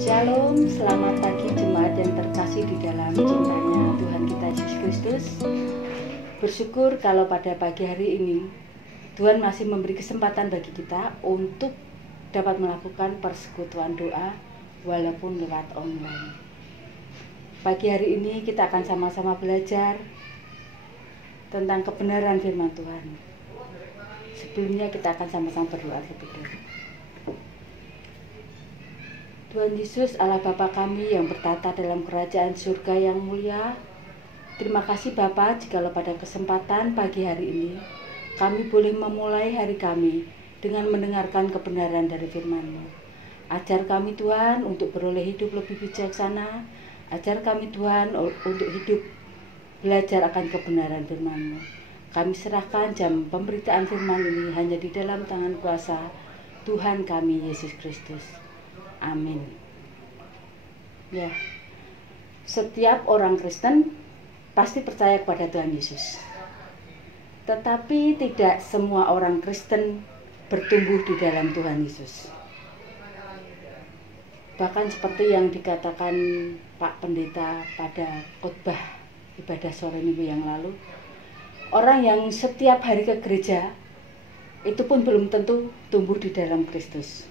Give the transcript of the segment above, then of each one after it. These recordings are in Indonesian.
Shalom, selamat pagi jemaat yang terkasih di dalam cintanya Tuhan kita Yesus Kristus. Bersyukur kalau pada pagi hari ini Tuhan masih memberi kesempatan bagi kita untuk dapat melakukan persekutuan doa walaupun lewat online. Pagi hari ini kita akan sama-sama belajar tentang kebenaran firman Tuhan. Sebelumnya kita akan sama-sama berdoa terlebih dahulu. Tuhan Yesus, Allah Bapa kami yang bertata dalam kerajaan surga yang mulia, terima kasih Bapa jikalau pada kesempatan pagi hari ini kami boleh memulai hari kami dengan mendengarkan kebenaran dari firman-Mu. Ajar kami Tuhan untuk beroleh hidup lebih bijaksana, ajar kami Tuhan untuk hidup belajar akan kebenaran firman-Mu. Kami serahkan jam pemberitaan firman ini hanya di dalam tangan kuasa Tuhan kami Yesus Kristus. Amin. Ya, setiap orang Kristen pasti percaya kepada Tuhan Yesus. Tetapi tidak semua orang Kristen bertumbuh di dalam Tuhan Yesus. Bahkan seperti yang dikatakan Pak Pendeta pada khotbah ibadah sore minggu yang lalu, orang yang setiap hari ke gereja itu pun belum tentu tumbuh di dalam Kristus.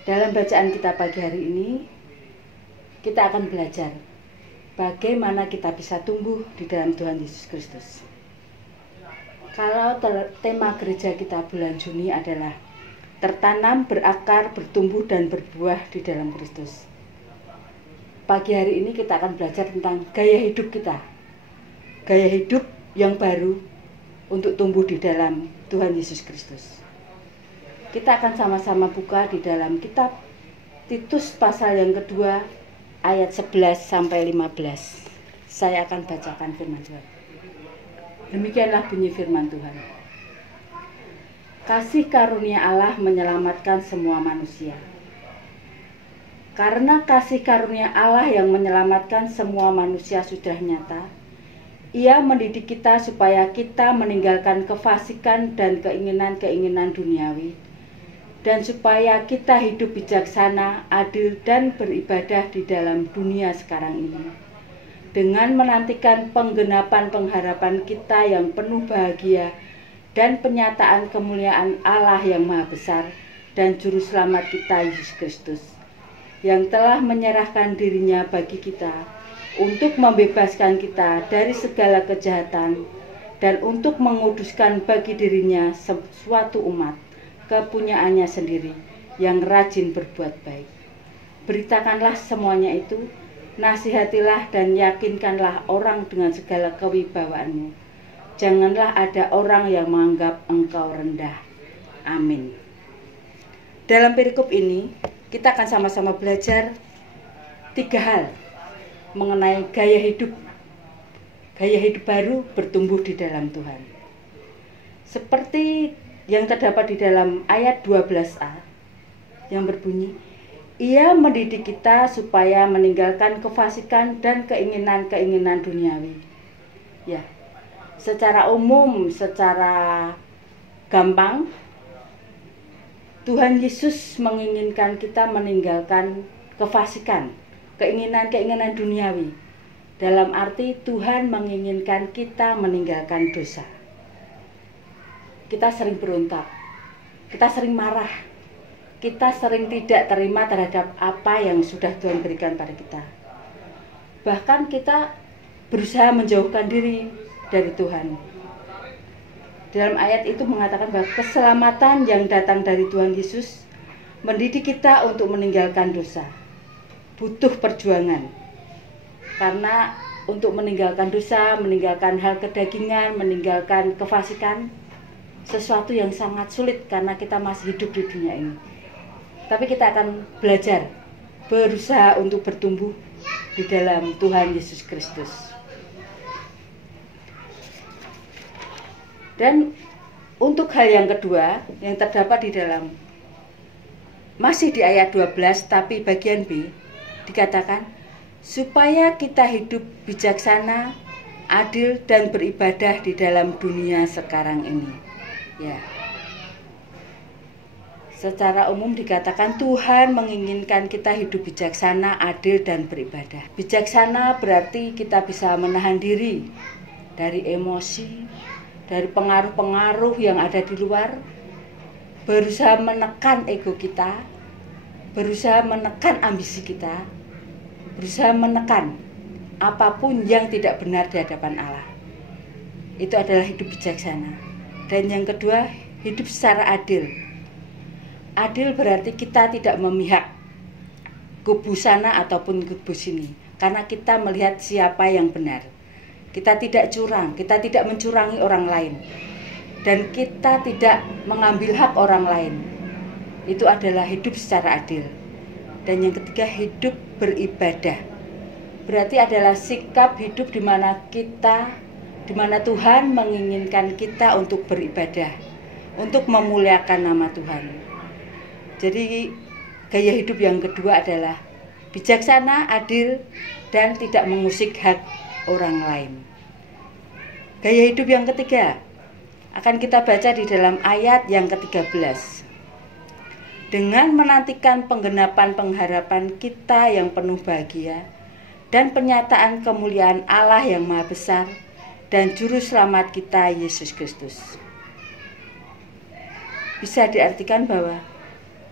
Dalam bacaan kita pagi hari ini, kita akan belajar bagaimana kita bisa tumbuh di dalam Tuhan Yesus Kristus. Kalau tema gereja kita bulan Juni adalah tertanam, berakar, bertumbuh, dan berbuah di dalam Kristus. Pagi hari ini kita akan belajar tentang gaya hidup kita. Gaya hidup yang baru untuk tumbuh di dalam Tuhan Yesus Kristus. Kita akan sama-sama buka di dalam kitab Titus pasal yang kedua ayat 11 sampai 15. Saya akan bacakan firman Tuhan. Demikianlah bunyi firman Tuhan. Kasih karunia Allah menyelamatkan semua manusia. Karena kasih karunia Allah yang menyelamatkan semua manusia sudah nyata, Ia mendidik kita supaya kita meninggalkan kefasikan dan keinginan-keinginan duniawi, dan supaya kita hidup bijaksana, adil, dan beribadah di dalam dunia sekarang ini, dengan menantikan penggenapan pengharapan kita yang penuh bahagia dan penyataan kemuliaan Allah yang Maha Besar dan Juru Selamat kita Yesus Kristus, yang telah menyerahkan dirinya bagi kita untuk membebaskan kita dari segala kejahatan dan untuk menguduskan bagi dirinya suatu umat kepunyaannya sendiri yang rajin berbuat baik. Beritakanlah semuanya itu, nasihatilah dan yakinkanlah orang dengan segala kewibawaanmu. Janganlah ada orang yang menganggap engkau rendah. Amin. Dalam perikop ini, kita akan sama-sama belajar 3 hal mengenai gaya hidup baru bertumbuh di dalam Tuhan. Seperti yang terdapat di dalam ayat 12a yang berbunyi, Ia mendidik kita supaya meninggalkan kefasikan dan keinginan-keinginan duniawi. Ya, secara umum, secara gampang, Tuhan Yesus menginginkan kita meninggalkan kefasikan, keinginan-keinginan duniawi. Dalam arti Tuhan menginginkan kita meninggalkan dosa. Kita sering berontak, kita sering marah, kita sering tidak terima terhadap apa yang sudah Tuhan berikan pada kita. Bahkan kita berusaha menjauhkan diri dari Tuhan. Dalam ayat itu mengatakan bahwa keselamatan yang datang dari Tuhan Yesus mendidik kita untuk meninggalkan dosa. Butuh perjuangan. Karena untuk meninggalkan dosa, meninggalkan hal kedagingan, meninggalkan kefasikan, sesuatu yang sangat sulit karena kita masih hidup di dunia ini. Tapi kita akan belajar, berusaha untuk bertumbuh di dalam Tuhan Yesus Kristus. Dan untuk hal yang kedua yang terdapat di dalam masih di ayat 12 tapi bagian B dikatakan supaya kita hidup bijaksana, adil, dan beribadah di dalam dunia sekarang ini. Ya. Secara umum dikatakan Tuhan menginginkan kita hidup bijaksana, adil, dan beribadah. Bijaksana berarti kita bisa menahan diri dari emosi, dari pengaruh-pengaruh yang ada di luar, berusaha menekan ego kita, berusaha menekan ambisi kita, berusaha menekan apapun yang tidak benar di hadapan Allah. Itu adalah hidup bijaksana. Dan yang kedua, hidup secara adil. Adil berarti kita tidak memihak kubu sana ataupun kubu sini, karena kita melihat siapa yang benar. Kita tidak curang, kita tidak mencurangi orang lain, dan kita tidak mengambil hak orang lain. Itu adalah hidup secara adil. Dan yang ketiga, hidup beribadah. Berarti adalah sikap hidup di mana Tuhan menginginkan kita untuk beribadah, untuk memuliakan nama Tuhan. Jadi gaya hidup yang kedua adalah bijaksana, adil, dan tidak mengusik hak orang lain. Gaya hidup yang ketiga akan kita baca di dalam ayat yang ke-13. Dengan menantikan penggenapan pengharapan kita yang penuh bahagia dan penyataan kemuliaan Allah yang Maha Besar dan Juru Selamat kita Yesus Kristus. Bisa diartikan bahwa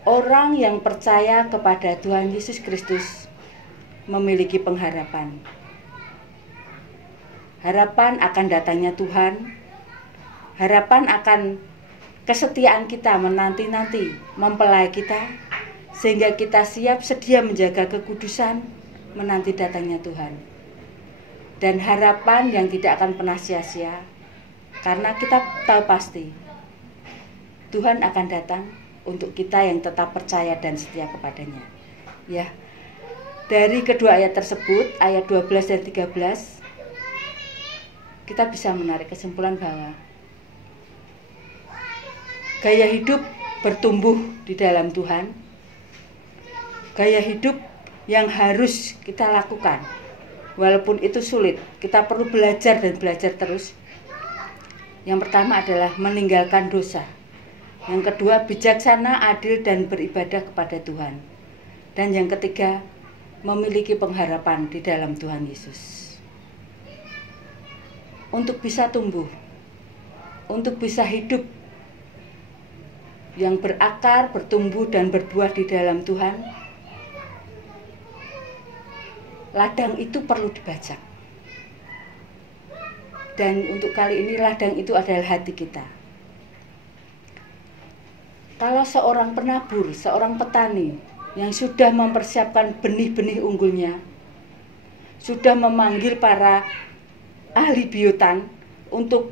orang yang percaya kepada Tuhan Yesus Kristus memiliki pengharapan. Harapan akan datangnya Tuhan, harapan akan kesetiaan kita menanti-nanti mempelai kita, sehingga kita siap sedia menjaga kekudusan menanti datangnya Tuhan. Dan harapan yang tidak akan pernah sia-sia, karena kita tahu pasti Tuhan akan datang untuk kita yang tetap percaya dan setia kepadanya. Ya. Dari kedua ayat tersebut, ayat 12 dan 13, kita bisa menarik kesimpulan bahwa gaya hidup bertumbuh di dalam Tuhan, gaya hidup yang harus kita lakukan, walaupun itu sulit, kita perlu belajar dan belajar terus. Yang pertama adalah meninggalkan dosa. Yang kedua, bijaksana, adil, dan beribadah kepada Tuhan. Dan yang ketiga, memiliki pengharapan di dalam Tuhan Yesus. Untuk bisa tumbuh, untuk bisa hidup yang berakar, bertumbuh, dan berbuah di dalam Tuhan, ladang itu perlu dibajak. Dan untuk kali ini ladang itu adalah hati kita. Kalau seorang penabur, seorang petani yang sudah mempersiapkan benih-benih unggulnya, sudah memanggil para ahli biotan untuk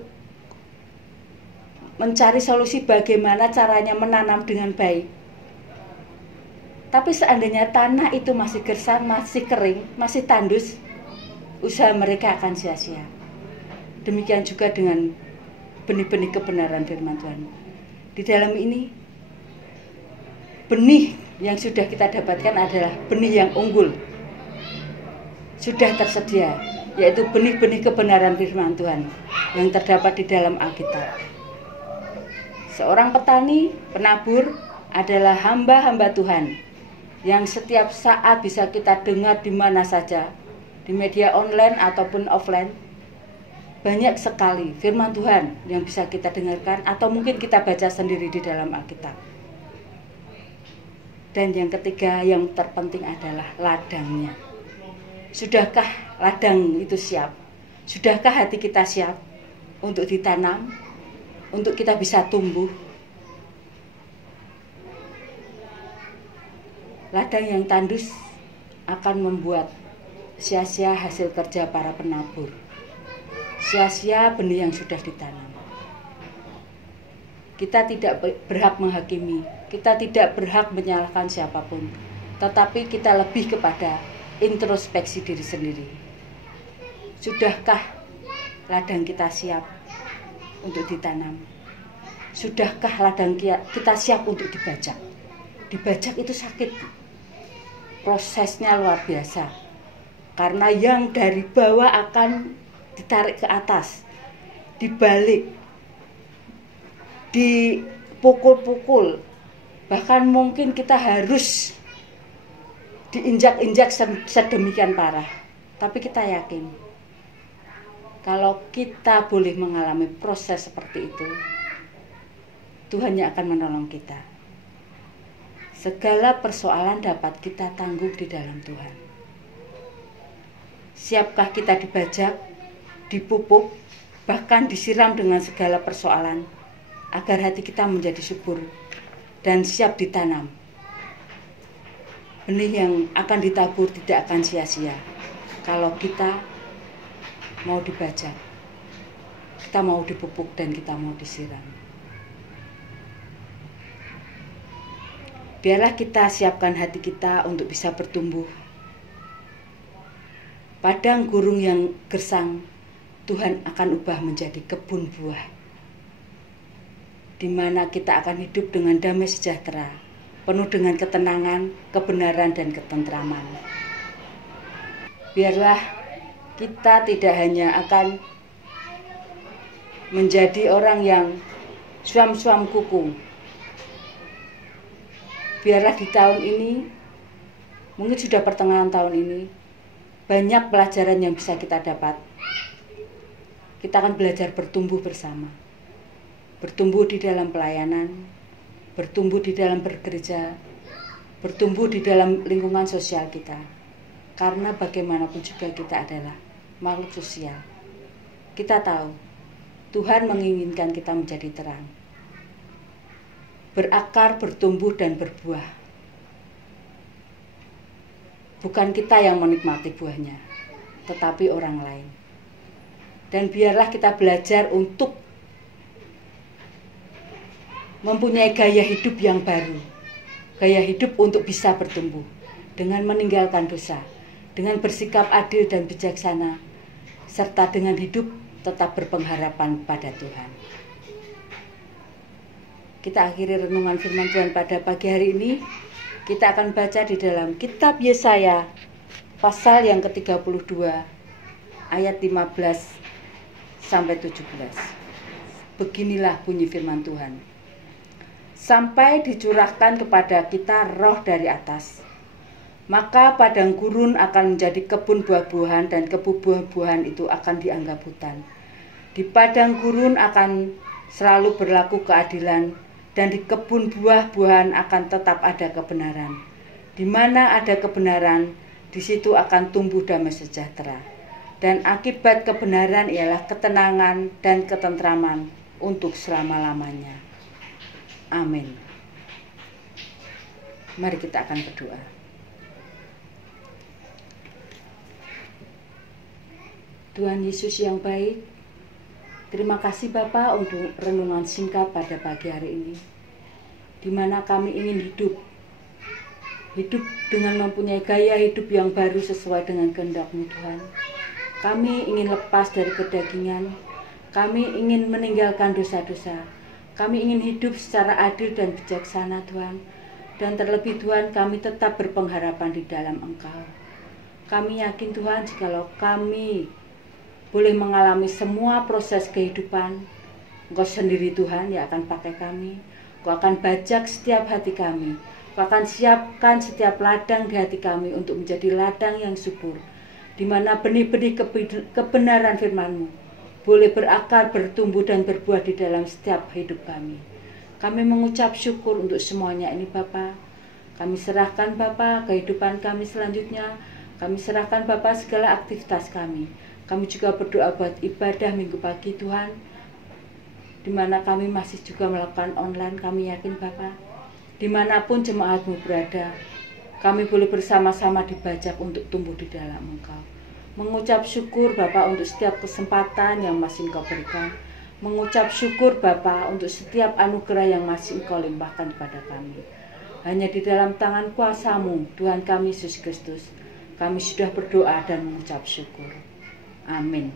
mencari solusi bagaimana caranya menanam dengan baik. Tapi seandainya tanah itu masih gersang, masih kering, masih tandus, usaha mereka akan sia-sia. Demikian juga dengan benih-benih kebenaran firman Tuhan. Di dalam ini, benih yang sudah kita dapatkan adalah benih yang unggul. Sudah tersedia, yaitu benih-benih kebenaran firman Tuhan yang terdapat di dalam Alkitab. Seorang petani, penabur adalah hamba-hamba Tuhan yang setiap saat bisa kita dengar di mana saja, di media online ataupun offline. Banyak sekali firman Tuhan yang bisa kita dengarkan atau mungkin kita baca sendiri di dalam Alkitab. Dan yang ketiga, yang terpenting adalah ladangnya. Sudahkah ladang itu siap? Sudahkah hati kita siap untuk ditanam, untuk kita bisa tumbuh? Ladang yang tandus akan membuat sia-sia hasil kerja para penabur, sia-sia benih yang sudah ditanam. Kita tidak berhak menghakimi, kita tidak berhak menyalahkan siapapun, tetapi kita lebih kepada introspeksi diri sendiri. Sudahkah ladang kita siap untuk ditanam? Sudahkah ladang kita siap untuk dibajak? Dibajak itu sakit, prosesnya luar biasa, karena yang dari bawah akan ditarik ke atas, dibalik, dipukul-pukul, Bahkan mungkin kita harus diinjak-injak sedemikian parah. Tapi kita yakin, kalau kita boleh mengalami proses seperti itu, Tuhan yang akan menolong kita. Segala persoalan dapat kita tanggung di dalam Tuhan. Siapkah kita dibajak, dipupuk, bahkan disiram dengan segala persoalan, agar hati kita menjadi subur dan siap ditanam. Benih yang akan ditabur tidak akan sia-sia kalau kita mau dibajak, kita mau dipupuk, dan kita mau disiram. Biarlah kita siapkan hati kita untuk bisa bertumbuh. Padang gurun yang gersang, Tuhan akan ubah menjadi kebun buah, di mana kita akan hidup dengan damai sejahtera, penuh dengan ketenangan, kebenaran, dan ketentraman. Biarlah kita tidak hanya akan menjadi orang yang suam-suam kuku. Biarlah di tahun ini, mungkin sudah pertengahan tahun ini, banyak pelajaran yang bisa kita dapat. Kita akan belajar bertumbuh bersama. Bertumbuh di dalam pelayanan, bertumbuh di dalam bergereja, bertumbuh di dalam lingkungan sosial kita. Karena bagaimanapun juga kita adalah makhluk sosial. Kita tahu Tuhan menginginkan kita menjadi terang, berakar, bertumbuh, dan berbuah. Bukan kita yang menikmati buahnya, tetapi orang lain. Dan biarlah kita belajar untuk mempunyai gaya hidup yang baru, gaya hidup untuk bisa bertumbuh, dengan meninggalkan dosa, dengan bersikap adil dan bijaksana, serta dengan hidup tetap berpengharapan pada Tuhan. Kita akhiri renungan firman Tuhan pada pagi hari ini. Kita akan baca di dalam kitab Yesaya, pasal yang ke-32, ayat 15 sampai 17. Beginilah bunyi firman Tuhan. Sampai dicurahkan kepada kita roh dari atas, maka padang gurun akan menjadi kebun buah-buahan, dan kebun buah-buahan itu akan dianggap hutan. Di padang gurun akan selalu berlaku keadilan, dan di kebun buah-buahan akan tetap ada kebenaran. Di mana ada kebenaran, di situ akan tumbuh damai sejahtera. Dan akibat kebenaran ialah ketenangan dan ketentraman untuk selama-lamanya. Amin. Mari kita akan berdoa. Tuhan Yesus yang baik, terima kasih Bapa untuk renungan singkat pada pagi hari ini, di mana kami ingin hidup dengan mempunyai gaya hidup yang baru sesuai dengan kehendak-Mu Tuhan. Kami ingin lepas dari kedagingan, kami ingin meninggalkan dosa-dosa, kami ingin hidup secara adil dan bijaksana Tuhan. Dan terlebih Tuhan, kami tetap berpengharapan di dalam Engkau. Kami yakin Tuhan, jikalau kami boleh mengalami semua proses kehidupan, Engkau sendiri Tuhan yang akan pakai kami. Engkau akan bajak setiap hati kami. Engkau akan siapkan setiap ladang di hati kami untuk menjadi ladang yang subur, di mana benih-benih kebenaran firman-Mu boleh berakar, bertumbuh, dan berbuah di dalam setiap hidup kami. Kami mengucap syukur untuk semuanya ini Bapa. Kami serahkan Bapa kehidupan kami selanjutnya. Kami serahkan Bapa segala aktivitas kami. Kami juga berdoa buat ibadah minggu pagi Tuhan, di mana kami masih juga melakukan online. Kami yakin Bapa, dimanapun jemaat-Mu berada, kami boleh bersama-sama dibajak untuk tumbuh di dalam Engkau. Mengucap syukur Bapa untuk setiap kesempatan yang masih Engkau berikan. Mengucap syukur Bapa untuk setiap anugerah yang masih Engkau limpahkan kepada kami. Hanya di dalam tangan kuasa-Mu Tuhan kami Yesus Kristus, kami sudah berdoa dan mengucap syukur. Amin.